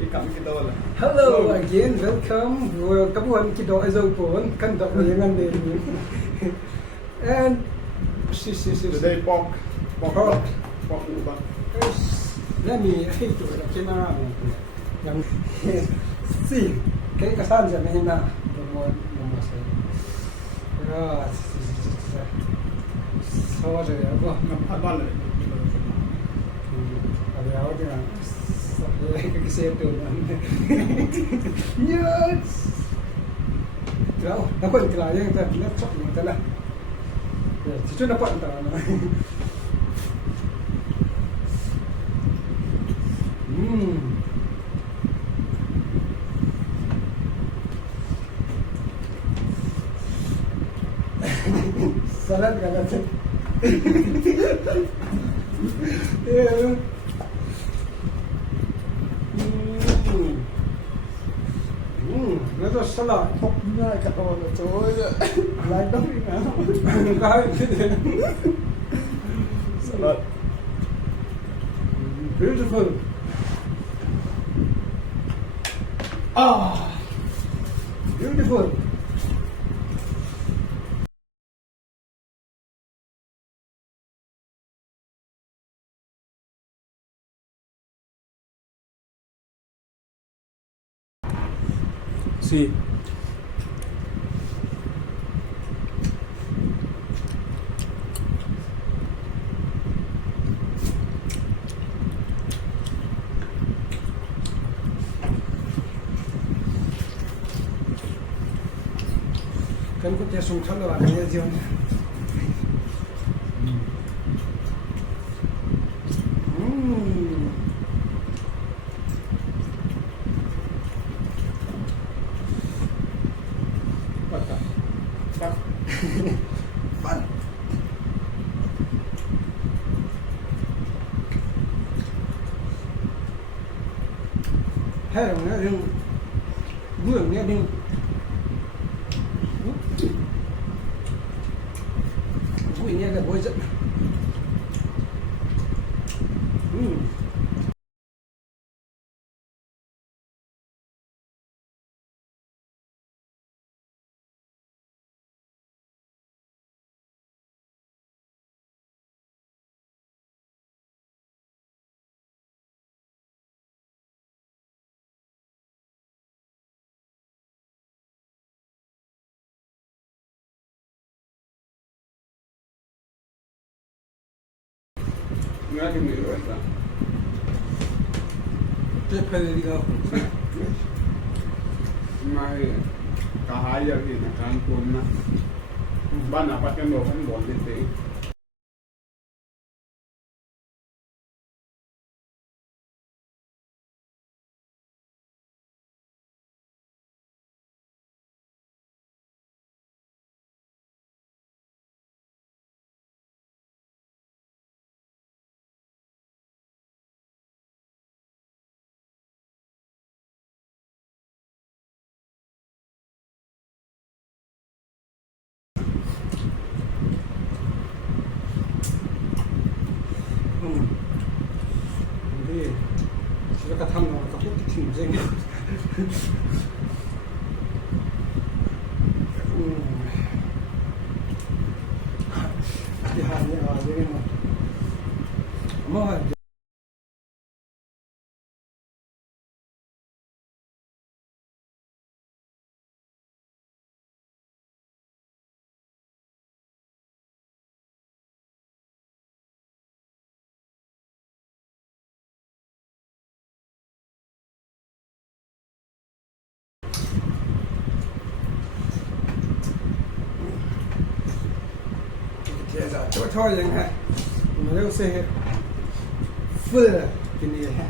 Hello again, welcome. Kabuhan kido izopon, kanda ko yung andin. And Today pork uba. Let me hate to the camera. Yang see, kay kasan dyan na hina. Sorry, ako. Napakadali. Abi ako din ang kasi ito yes. Wow, ako yung klaya yung laptop mo tala. Dito na po ang tala na. Salad ka natin. Yeah. Ito salad. Top na katawan na ito. Like na rin Kahit Salad. beautiful. Beautiful. See. Kan ko tiya sung thalo ang niya diyon. Fun. Hay là những vườn nghe đi. Vui nghe là bôi dẫn. Nga di mo iwas na. Thế phải đi đâu? May kahaya rin na kantum na. Ba napat yung lokan buwan dito eh. Hindi. Sila katang na kapit tingin. Hati-hati aja kan. Mau thôi vậy hả? Mà nếu xe phơi cái này hả?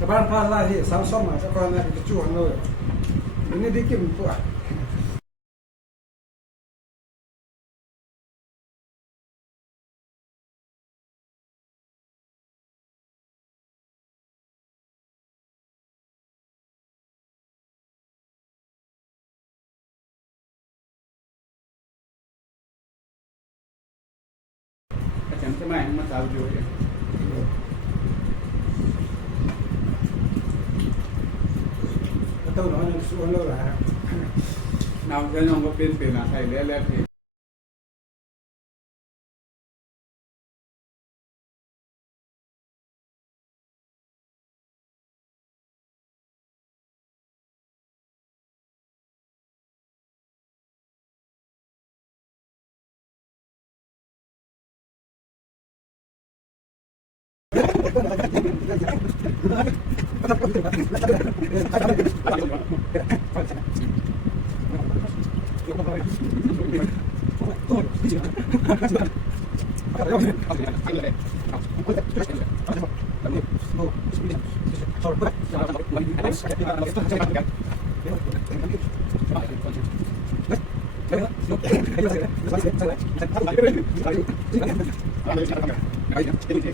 Các bạn pha lại thì sao xong mà cho con này cái chuồng rồi. Ini dikit buat. chẳng cái mày mà sao rồi tôi nói xuống lâu là nào cái nó có bên tiền là thầy lẽ lẽ thì Hãy subscribe cho kênh Ghiền Mì Gõ để không bỏ lỡ những video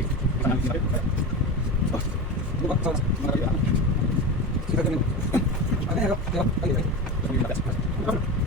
hấp dẫn.